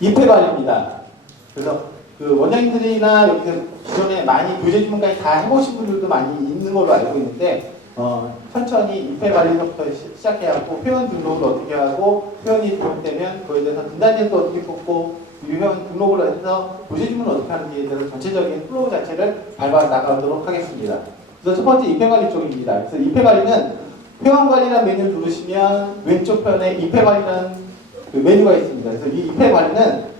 입회관리입니다. 그래서 그 원장님들이나 여기서 기존에 많이 교재 주문까지 다 해보신 분들도 많이 있는 걸로 알고 있는데 천천히 입회관리부터 시작해갖고 회원 등록을 어떻게 하고 회원이 등록되면 그거에 대해서 등단지도 어떻게 뽑고 회원 등록을 해서 교재 주문을 어떻게 하는지에 대해서 전체적인 플로우 자체를 밟아 나가도록 하겠습니다. 그래서 첫 번째 입회관리 쪽입니다. 그래서 입회관리는 회원관리라는 메뉴를 누르시면 왼쪽 편에 입회관리라는 그 메뉴가 있습니다. 그래서 이 입회관리는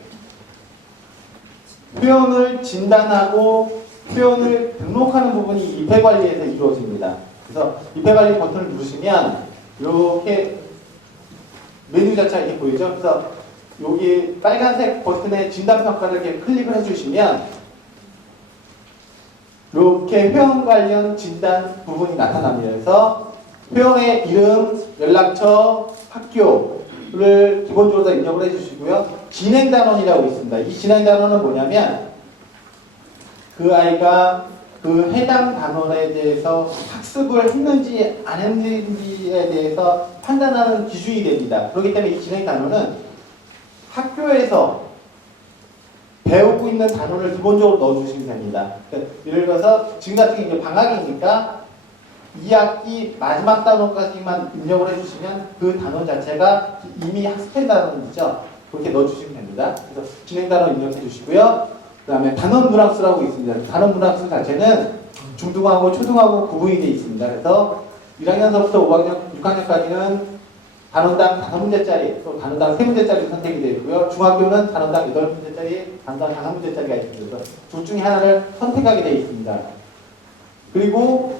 회원을 진단하고 회원을 등록하는 부분이 입회관리에서 이루어집니다. 그래서 입회관리 버튼을 누르시면 이렇게 메뉴 자체가 이렇게 보이죠. 그래서 여기 빨간색 버튼에 진단평가를 이렇게 클릭을 해주시면 이렇게 회원 관련 진단 부분이 나타납니다. 그래서 회원의 이름, 연락처, 학교를 기본적으로 다 입력을 해주시고요. 진행단원이라고 있습니다. 이 진행단원은 뭐냐면 그 아이가 그 해당 단원에 대해서 학습을 했는지 안 했는지에 대해서 판단하는 기준이 됩니다. 그렇기 때문에 이 진행단원은 학교에서 배우고 있는 단원을 기본적으로 넣어주시면 됩니다. 예를 들어서 지금 같은 게 이제 방학이니까 2학기 마지막 단원까지만 입력을 해주시면 그 단원 자체가 이미 학습된 단원이죠. 그렇게 넣어주시면 됩니다. 그래서 진행 단원 입력해 주시고요. 그 다음에 단원 문학수라고 있습니다. 단원 문학수 자체는 중등하고 초등하고 구분이 되어 있습니다. 그래서 1학년서부터 5학년, 6학년까지는 단원당 5문제짜리, 또 단원당 3문제짜리 선택이 되어 있고요. 중학교는 단원당 8문제짜리, 단원당 5문제짜리가 있습니다. 둘 중에 하나를 선택하게 되어 있습니다. 그리고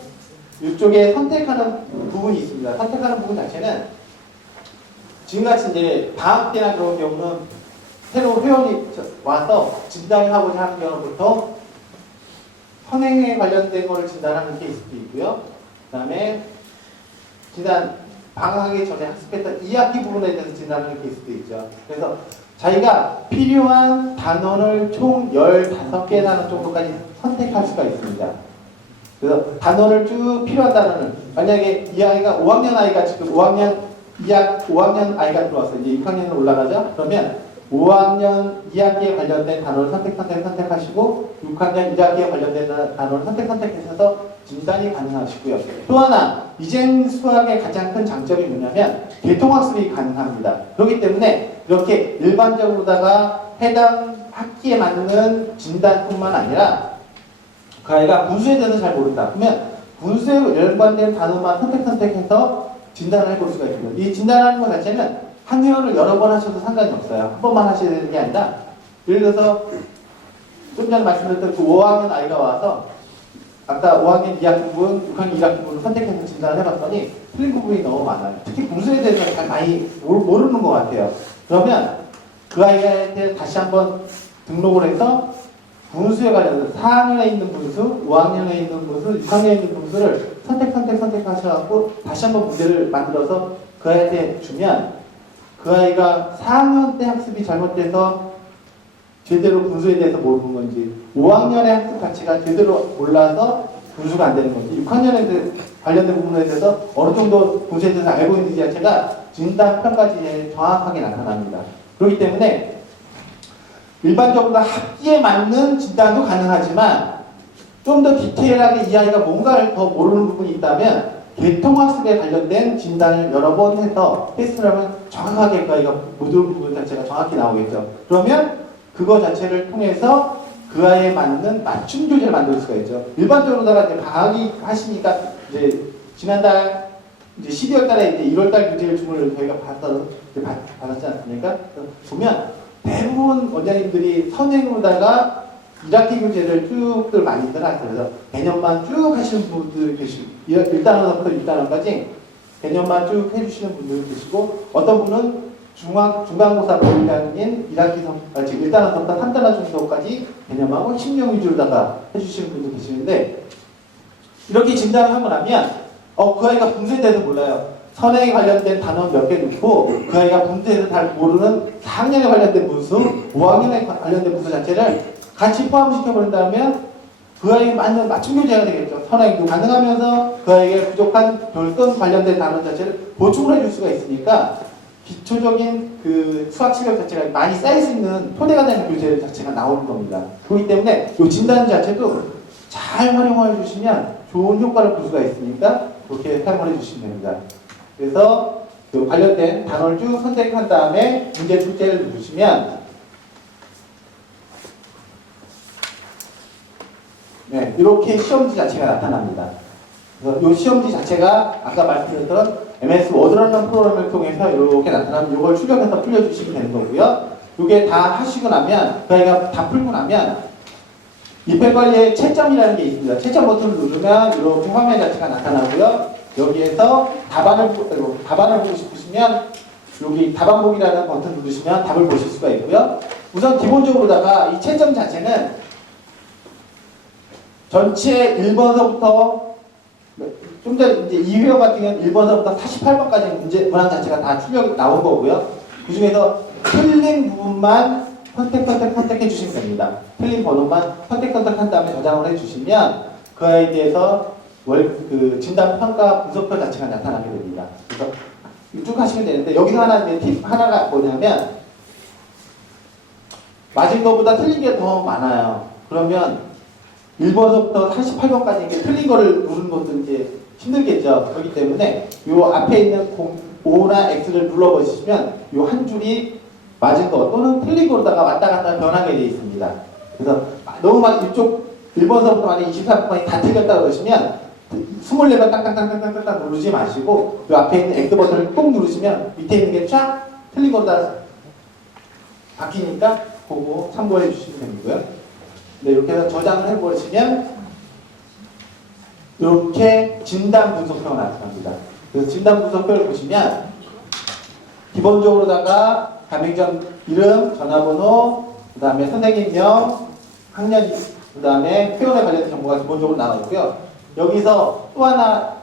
이쪽에 선택하는 부분이 있습니다. 선택하는 부분 자체는 지금같이 이제 방학 때나 그런 경우는 새로 회원이 와서 진단을 하고자 하는 경우는 보통 선행에 관련된 것을 진단하는 케이스도 있고요. 그 다음에 진단 방학하기 전에 학습했던 2학기 부분에 대해서 진단하는 케이스도 있죠. 그래서 자기가 필요한 단원을 총 15개 단원 정도까지 선택할 수가 있습니다. 그래서 단원을 쭉 필요한 단원을 만약에 이 아이가 5학년 아이가 지금 5학년 아이가 들어왔어요. 이제 6학년으로 올라가죠. 그러면 5학년 2학기에 관련된 단원을 선택하시고 6학년 1학기에 관련된 단원을 선택하셔서 진단이 가능하시고요. 또 하나 이젠 수학의 가장 큰 장점이 뭐냐면 계통학습이 가능합니다. 그렇기 때문에 이렇게 일반적으로다가 해당 학기에 맞는 진단뿐만 아니라 그 아이가 분수에 대해서 잘 모른다. 그러면 분수에 연관된 단어만 선택해서 진단을 해볼 수가 있습니다. 이 진단하는 것 자체는 한 회원을 여러 번 하셔도 상관이 없어요. 한 번만 하셔야 되는 게 아니라 예를 들어서 좀 전에 말씀드렸던 그 5학년 아이가 와서 아까 5학년 2학기 부분, 6학년 1학기 부분을 선택해서 진단을 해봤더니 틀린 부분이 너무 많아요. 특히 분수에 대해서 잘 많이 모르는 것 같아요. 그러면 그 아이한테 다시 한번 등록을 해서 분수에 관련해서 4학년에 있는 분수, 5학년에 있는 분수, 6학년에 있는 분수를 선택하셔갖고 다시 한번 문제를 만들어서 그 아이한테 주면 그 아이가 4학년 때 학습이 잘못돼서 제대로 분수에 대해서 모르는 건지 5학년의 학습 가치가 제대로 몰라서 분수가 안 되는 건지 6학년에 관련된 부분에 대해서 어느 정도 분수에 대해서 알고 있는지 자체가 진단 평가지에 정확하게 나타납니다. 그렇기 때문에 일반적으로 학기에 맞는 진단도 가능하지만 좀 더 디테일하게 이 아이가 뭔가를 더 모르는 부분이 있다면 계통학습에 관련된 진단을 여러 번 해서 테스트를 하면 정확하게 그 아이가 모든 부분 자체가 정확히 나오겠죠. 그러면 그거 자체를 통해서 그 아이에 맞는 맞춤 교재를 만들 수가 있죠. 일반적으로다가 이제 방학이 하시니까 이제 지난달 이제 12월 달에 이제 1월 달 교재 주문을 저희가 받았지 않습니까? 보면 대부분 원장님들이 선행으로다가 1학기 교재를 쭉들 많이들 하세요. 그래서 개념만 쭉 하시는 분들 계시고 1단원부터 6단원까지 개념만 쭉 해주시는 분들 계시고 어떤 분은 중간고사 보유단인 1학기 지금 1단원부터 3단원 정도까지 개념하고 심령 위주로다가 해주시는 분들 계시는데 이렇게 진단을 하고 나면 그 아이가 분수에 대해서 몰라요. 선행에 관련된 단어 몇 개 넣고 그 아이가 분수에 대해서 잘 모르는 4학년에 관련된 분수, 5학년에 관련된 분수 자체를 같이 포함시켜버린다면 그 아이에 맞는 맞춤 교재가 되겠죠. 선행도 가능하면서 그 아이에게 부족한 별선 관련된 단어 자체를 보충을 해줄 수가 있으니까 기초적인 그 수학 실력 자체가 많이 쌓일 수 있는 토대가 되는 교재 자체가 나오는 겁니다. 그렇기 때문에 이 진단 자체도 잘 활용해 주시면 좋은 효과를 볼 수가 있으니까 그렇게 사용을 해주시면 됩니다. 그래서 그 관련된 단어를 쭉 선택한 다음에 문제 출제를 누르시면 네, 이렇게 시험지 자체가 나타납니다. 그래서 이 시험지 자체가 아까 말씀드렸던 MS 워드라는 프로그램을 통해서 이렇게 나타나면 이걸 출력해서 풀려주시면 되는 거고요. 이게 다 하시고 나면, 그 아이가 다 풀고 나면 입학 관리에 채점이라는 게 있습니다. 채점 버튼을 누르면 이렇게 화면 자체가 나타나고요. 여기에서 답안을 보고 싶으시면 여기 답안 보기라는 버튼 누르시면 답을 보실 수가 있고요. 우선 기본적으로다가 이 채점 자체는 전체 1번서부터 좀 전에 이제 2회어 같은 경우는 1번서부터 48번까지 문항 자체가 다 출력이 나온 거고요. 그 중에서 틀린 부분만 선택해 주시면 됩니다. 틀린 번호만 선택한 다음에 저장을 해주시면 그 아이에 대해서 그 진단 평가 분석표 자체가 나타나게 됩니다. 그래서 쭉 하시면 되는데 여기서 팁 하나가 뭐냐면 맞은 것보다 틀린 게 더 많아요. 그러면 1번부터 48번까지 이렇게 틀린 거를 누르는 것도 이제 힘들겠죠. 그렇기 때문에 요 앞에 있는 5나 X를 눌러보시면 요 한 줄이 맞은 거 또는 틀린 거로다가 왔다 갔다 변하게 되어 있습니다. 그래서 너무 막 이쪽 1번서부터 만약 24번까지 다 틀렸다 그러시면 24번 딱딱딱딱딱 누르지 마시고 요 앞에 있는 X 버튼을 꼭 누르시면 밑에 있는 게 쫙 틀린 거로다 바뀌니까 그거 참고해 주시면 되고요. 네, 이렇게 해서 저장을 해보시면 이렇게 진단 분석표가 나타납니다. 그래서 진단 분석표를 보시면 기본적으로다가 가맹점 이름, 전화번호, 그 다음에 선생님명, 학년, 그 다음에 회원에 관련된 정보가 기본적으로 나와 있고요. 여기서 또 하나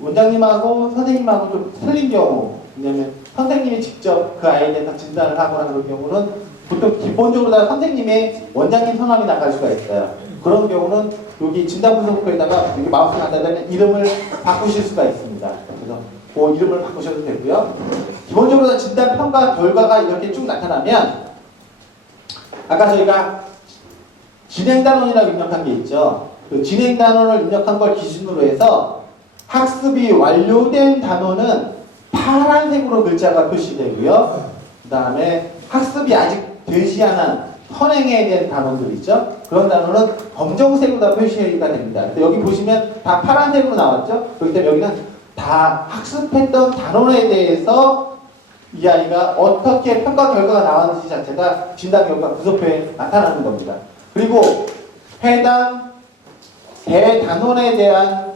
원장님하고 선생님하고 좀 틀린 경우, 왜냐면 선생님이 직접 그 아이에 대해서 진단을 하거나 그런 경우는 보통 기본적으로 다 선생님의 원장님 성함이 나갈 수가 있어요. 그런 경우는 여기 진단 분석표에다가 여기 마우스 갖다 대면 이름을 바꾸실 수가 있습니다. 그래서 그 이름을 바꾸셔도 되고요. 기본적으로 진단 평가 결과가 이렇게 쭉 나타나면 아까 저희가 진행 단원이라고 입력한 게 있죠. 그 진행 단원을 입력한 걸 기준으로 해서 학습이 완료된 단원은 파란색으로 글자가 표시되고요. 그 다음에 학습이 아직 되지 않은 선행에 대한 단어들 있죠? 그런 단어는 검정색으로 표시가 됩니다. 여기 보시면 다 파란색으로 나왔죠? 그렇기 때문에 여기는 다 학습했던 단원에 대해서 이 아이가 어떻게 평가 결과가 나왔는지 자체가 진단 결과 분석표에 나타나는 겁니다. 그리고 해당 대단원에 대한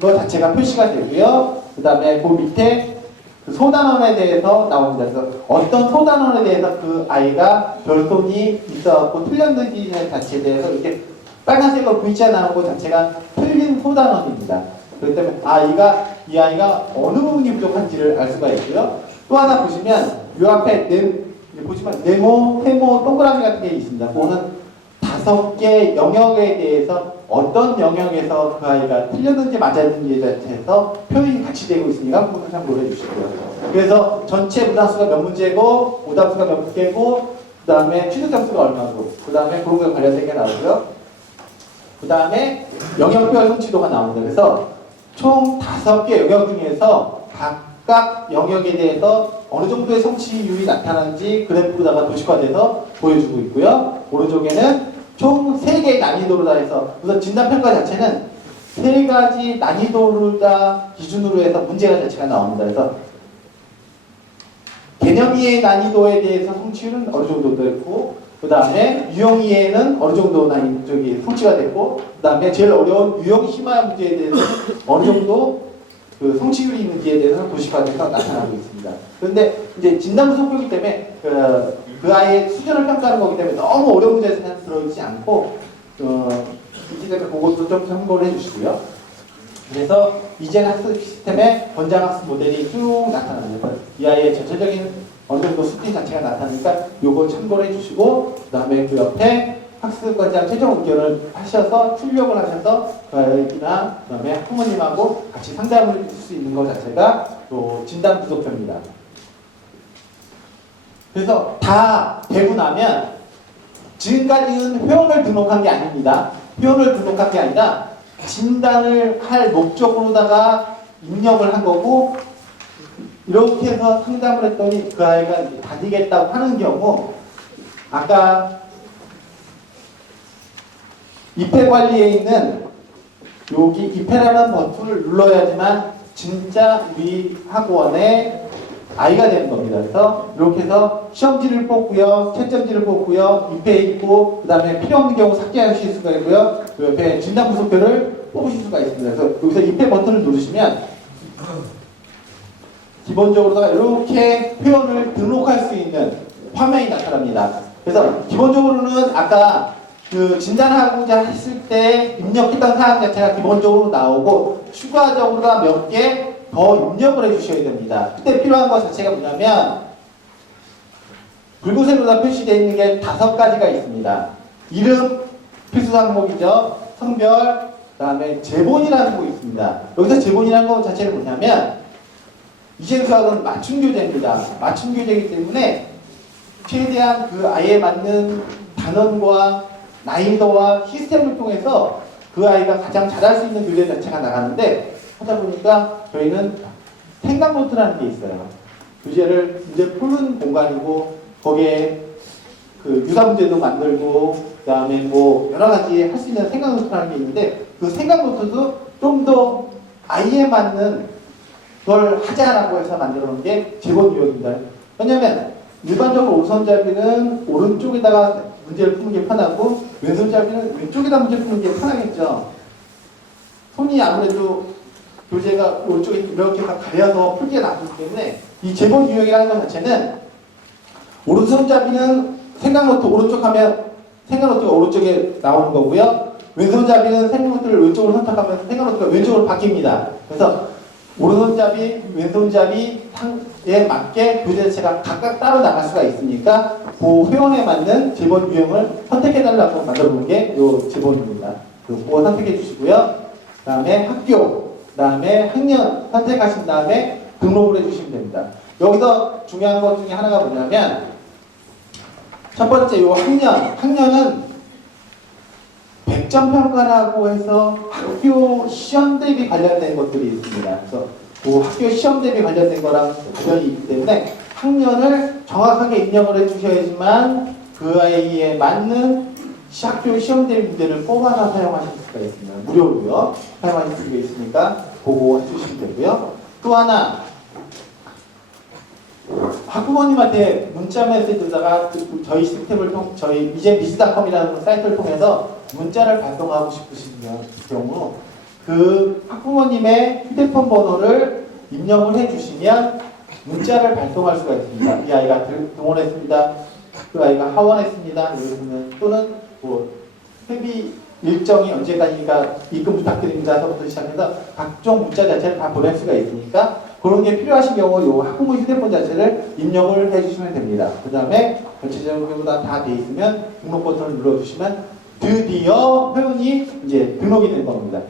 것 자체가 표시가 되고요. 그 다음에 그 밑에 그 소단원에 대해서 나옵니다. 그래서 어떤 소단원에 대해서 그 아이가 별손이 있어갖고 틀렸는지 자체에 대해서 이렇게 빨간색으로 V자 나온 것 자체가 틀린 소단원입니다. 그렇기 때문에 이 아이가 어느 부분이 부족한지를 알 수가 있고요. 또 하나 보시면 이 앞에 보시면 네모, 세모, 동그라미 같은 게 있습니다. 그거는 5개 영역에 대해서 어떤 영역에서 그 아이가 틀렸는지 맞았는지에 대해서 표현이 같이 되고 있으니까 그것도 참고해 주시고요. 그래서 전체 문항수가 몇 문제고, 오답수가 몇 개고, 그 다음에 취득점수가 얼마고, 그 다음에 그런 거에 관련된 게 나오고요. 그 다음에 영역별 성취도가 나옵니다. 그래서 총 5개 영역 중에서 각각 영역에 대해서 어느 정도의 성취율이 나타나는지 그래프로다가 도식화돼서 보여주고 있고요. 오른쪽에는 총 3개의 난이도로 다 해서 우선 진단평가 자체는 3가지 난이도를 다 기준으로 해서 문제가 자체가 나옵니다. 그래서 개념 이해 난이도에 대해서 성취율은 어느 정도 됐고, 그 다음에 유형 이해는 어느 정도 성취가 됐고, 그 다음에 제일 어려운 유형 심화 문제에 대해서 어느 정도 그 성취율이 있는지에 대해서는 도식화돼서 나타나고 있습니다. 그런데 이제 진단 분석표이기 때문에 그 아이의 수준을 평가하는 거기 때문에 너무 어려운 문제에서는 들어있지 않고 있기 때문에 그것도 좀 참고를 해주시고요. 그래서 이젠 학습 시스템의 권장학습 모델이 쭉 나타납니다. 이 아이의 전체적인 어느 정도 수준 자체가 나타나니까 요거 참고를 해주시고, 그 다음에 그 옆에 학습관장 최종 의견을 하셔서 출력을 하셔서 그 아이나 그 다음에 부모님하고 같이 상담을 할 수 있는 것 자체가 또 진단 분석표입니다. 그래서 다 되고 나면 지금까지는 회원을 등록한 게 아닙니다. 회원을 등록한 게 아니라 진단을 할 목적으로다가 입력을 한 거고, 이렇게 해서 상담을 했더니 그 아이가 이제 다니겠다고 하는 경우, 아까 입회 관리에 있는 여기 입회라는 버튼을 눌러야지만 진짜 우리 학원에 아이가 되는 겁니다. 그래서 이렇게 해서 시험지를 뽑고요, 채점지를 뽑고요, 입회에 있고, 그 다음에 필요 없는 경우 삭제하실 수가 있고요, 그 옆에 진단 분석표를 뽑으실 수가 있습니다. 그래서 여기서 입회 버튼을 누르시면 기본적으로다가 이렇게 회원을 등록할 수 있는 화면이 나타납니다. 그래서 기본적으로는 아까 그 진단하고자 했을 때 입력했던 사항 자체가 기본적으로 나오고, 추가적으로 몇 개 더 입력을 해주셔야 됩니다. 그때 필요한 것 자체가 뭐냐면, 붉은색으로 표시되어 있는 게 5가지가 있습니다. 이름, 필수 항목이죠. 성별, 그 다음에 제본이라는 거 있습니다. 여기서 제본이라는 것 자체는 뭐냐면, 이제 수학은 맞춤 교재입니다. 맞춤 교재이기 때문에 최대한 그 아이에 맞는 단원과 난이도와 시스템을 통해서 그 아이가 가장 잘할 수 있는 교재 자체가 나가는데, 하다 보니까 저희는 생각노트라는 게 있어요. 교재를 문제 푸는 공간이고, 거기에 그 유사 문제도 만들고, 그 다음에 뭐 여러 가지 할 수 있는 생각노트라는 게 있는데, 그 생각노트도 좀 더 아이에 맞는 걸 하자라고 해서 만들어 놓은 게 제본 유형입니다. 왜냐면 일반적으로 오른손잡이는 오른쪽에다가 문제를 푸는 게 편하고, 왼손잡이는 왼쪽에다 문제 푸는 게 편하겠죠. 손이 아무래도 교재가 오른쪽에 이렇게 다 가려서 풀기가 나쁘기 때문에, 이 제본 유형이라는 것 자체는 오른손잡이는 생각노트 오른쪽 하면 생각노트가 오른쪽에 나오는 거고요, 왼손잡이는 생각노트를 왼쪽으로 선택하면 생각노트가 왼쪽으로 바뀝니다. 그래서 오른손잡이, 왼손잡이에 맞게 교재 자체가 각각 따로 나갈 수가 있으니까 그 회원에 맞는 제본 유형을 선택해달라고 만들어 놓은 게 이 제본입니다. 그거 선택해 주시고요. 그 다음에 학교, 그 다음에 학년 선택하신 다음에 등록을 해주시면 됩니다. 여기서 중요한 것 중에 하나가 뭐냐면, 첫 번째 이 학년은 100점 평가라고 해서 학교 시험 대비 관련된 것들이 있습니다. 그래서 그 학교 시험 대비 관련된 거랑 관련이 있기 때문에 학년을 정확하게 입력을 해주셔야지만 그 아이에 맞는 학교 시험 대비 문제를 뽑아서 사용하실 수가 있습니다. 무료로요. 사용하실 수가 있으니까 그거 해주시면 되고요. 또 하나, 학부모님한테 문자 메시지다가 저희 시스템을 저희 이제 비즈닷컴이라는 사이트를 통해서 문자를 발송하고 싶으신 경우, 그 학부모님의 휴대폰 번호를 입력을 해주시면 문자를 발송할 수가 있습니다. 이 아이가 등원했습니다. 그 아이가 하원했습니다. 또는 뭐 회비 일정이 언제까지니까 입금 부탁드립니다서부터 시작해서 각종 문자 자체를 다 보낼 수가 있으니까, 그런 게 필요하신 경우 이 학부모 휴대폰 자체를 입력을 해주시면 됩니다. 그 다음에 전체적으로 다 돼 있으면 등록 버튼을 눌러주시면 드디어 회원이 이제 등록이 된 겁니다.